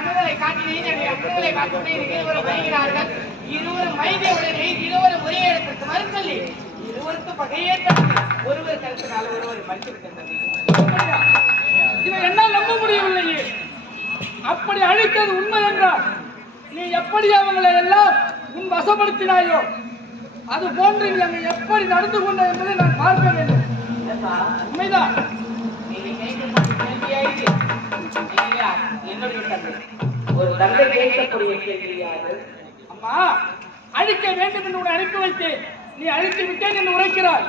அண்ணனை காட்டினேன் அண்ணனை காட்டினேன் இருவரும் வைகிறார்கள். இருவரும் வைத்திய உடனே இருவரும் ஒரே இடத்திற்கு மறுத்தல்லி இருவருக்கு பகையேற்பட்டு ஒருவர் கருத்தினால ஒருவர் மறுத்து விட்டது. இதை என்னால் நம்ப முடியவில்லையே. அப்படி அழித்தது உண்மை என்றால் நீ எப்படி அவங்களை எல்லாம் உன் வசப்படுத்தினாயோ அது போன்று நீ அங்கு எப்படி நடந்து கொண்ட என்பதை நான் பார்க்க வேண்டும். உண்மைதான். என்னுடைய தந்தை ஒரு தந்தை கேட்கக்கூடிய கேள்வியாது. அம்மா, அழிக்க வேண்டும் என்று உன்னை அனுப்பி வைத்தேன், நீ அழித்து விட்டேன் என்று உரைக்கிறாய்.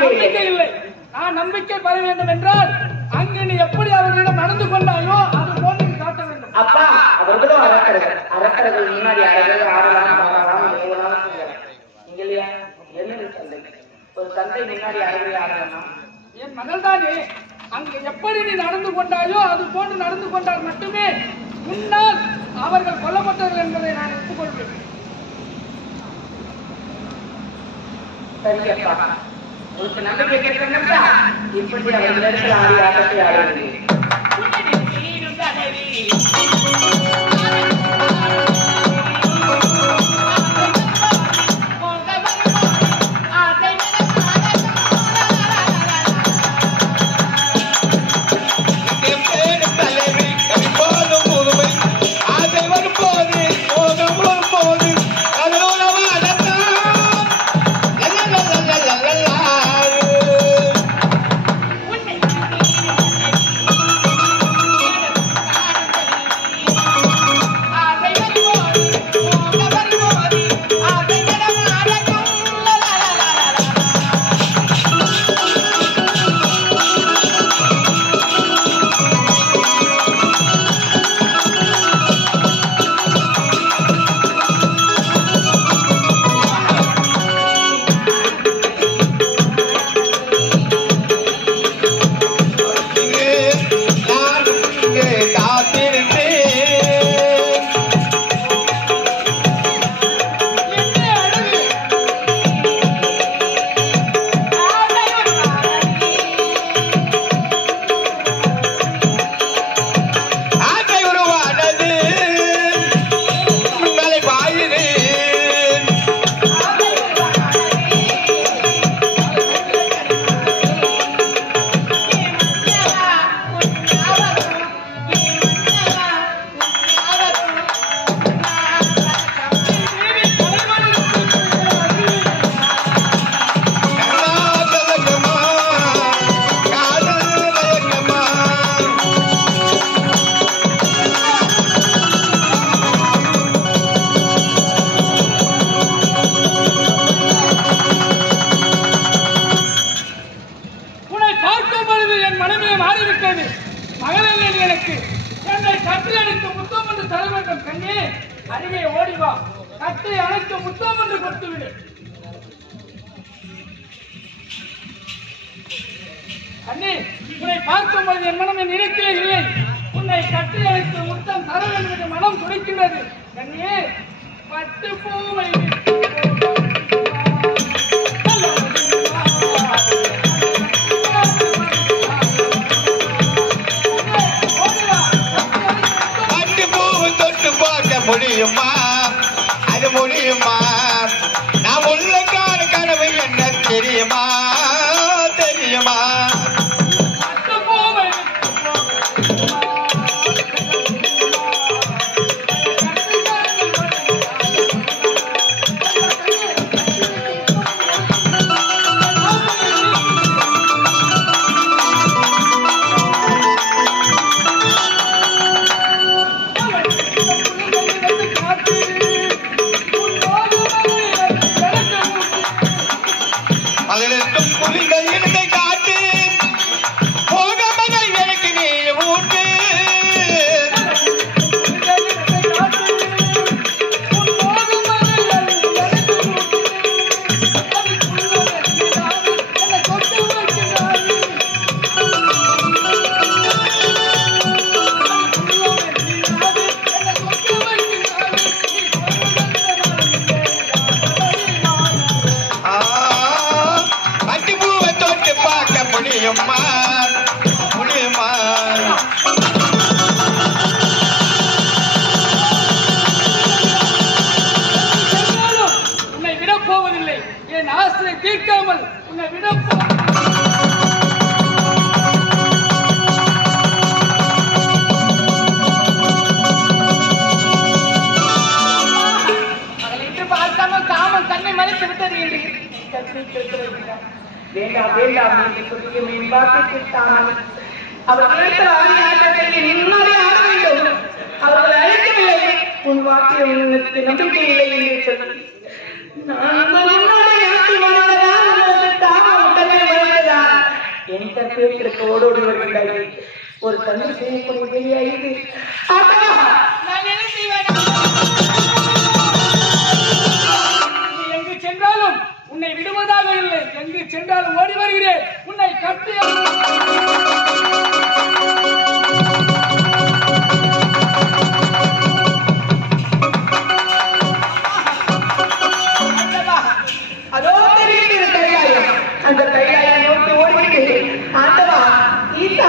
நம்பிக்கை இல்லை. நான் நம்பிக்கை பெற வேண்டும் என்றால் அங்கு நீ எப்படி அவர்களிடம் நடந்து கொண்டாயோ அது போன்று நீ காட்ட வேண்டும். அப்பா, அவர்களும் அரக்கர்கள் முன்னாடி ஆடலாம் இல்லையா? என்ன தந்தை ஒரு தந்தை முன்னாடி ஆடலாம். என் மகள் தானே, அங்கு எப்படி நீ நடந்து கொண்டாயோ அது போன்று நடந்து கொண்டால் மட்டுமே முன்னால் அவர்கள் கொல்லப்பட்டார்கள் என்பதை நான் ஒப்புக்கொள்வேன். சரியப்பா, உங்களுக்கு நம்பிக்கை கேட்கணும்னா இப்படி அவர்களிடத்தில் ஆடி ஆட்டத்தை ஆடுவது. அருகே ஓடிவா, கட்டை அணைத்து முத்தம் என்று கொடுத்துவிடு. அண்ணே, உன்னை பார்க்கும் பொழுது என் மனம் என் நினைக்கவே இல்லை. உன்னை கட்டை அணைத்து முத்தம் தர வேண்டும் என்று மனம் துடிக்கின்றது. கண்ணே, பட்டு பூவை முடியுமா? அது முடியுமா? நான் உள்ளக்கான கனவு என்ன தெரியுமா? தெரியுமா? காத்து வேண்டாம் வேண்டாம் என்று சொல்லிய மீன் வார்த்தை கேட்டான். அவர் கேட்ட ஆட்டத்தை நிம்மதி ஆட வேண்டும். அவர்கள் அழைக்கவில்லை. உன் வார்த்தை உனக்கு நம்பிக்கை இல்லை என்று சொல்லி என் தற்பேருக்கு ஓடோடி வருகிறார்கள். ஒரு தண்ணி செய்யக்கூடிய வெளியாகிறது. நான் என்ன செய்வேன்? எங்கு சென்றாலும் உன்னை விடுவதாக இல்லை. எங்கு சென்றாலும் ஓடி வருகிறேன். உன்னை கட்டி அதோ தெரிகிறது கைலாயம். அந்த கைலாயம் நோக்கி ஓடுகிறேன். ஆண்டவா, ஈசா,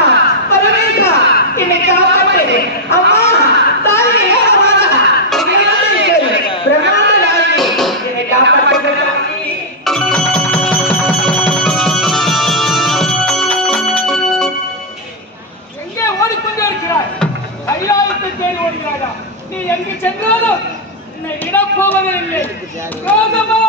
பரமேசா, என்னை காப்பாற்று. அம்மா, தாயே, மாதா, பிரமாத நாயகி, என்னை காப்பாற்று. எங்கே ஓடிக்கொண்டே இருக்கிறாய்? கைலாயத்தை தேடி ஓடுகிறாயா? நீ எங்கு சென்றாலும் உன்னை விடப்போவதே இல்லை. ரோகமா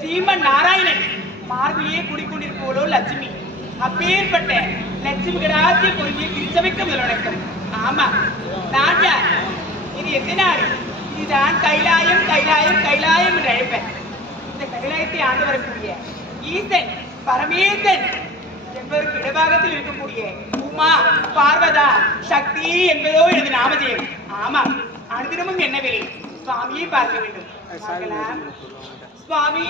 ஸ்ரீமன் நாராயணன் மார்பிலேயே குடிக்கொண்டிருப்போலோ லட்சுமி. அப்பேற்பட்ட லட்சுமி கடாட்சிய பொறுமையை பிரிச்சமைக்க முதல் வணக்கம். ஆமா, நான் யார்? இது எத்தனாரு? இதுதான் கைலாயம் கைலாயம் கைலாயம் என்று அழைப்பேன். இந்த கைலாயத்தை ஆண்டு வரக்கூடிய ஈசன் பரமேசன் என்பதற்கு இடபாகத்தில் இருக்கக்கூடிய உமா பார்வதா சக்தி என்பதோ எனது நாமஜெயம். ஆமா, அனுதினமும் என்ன விலை? சுவாமியை பார்க்க வேண்டும். சுவாமி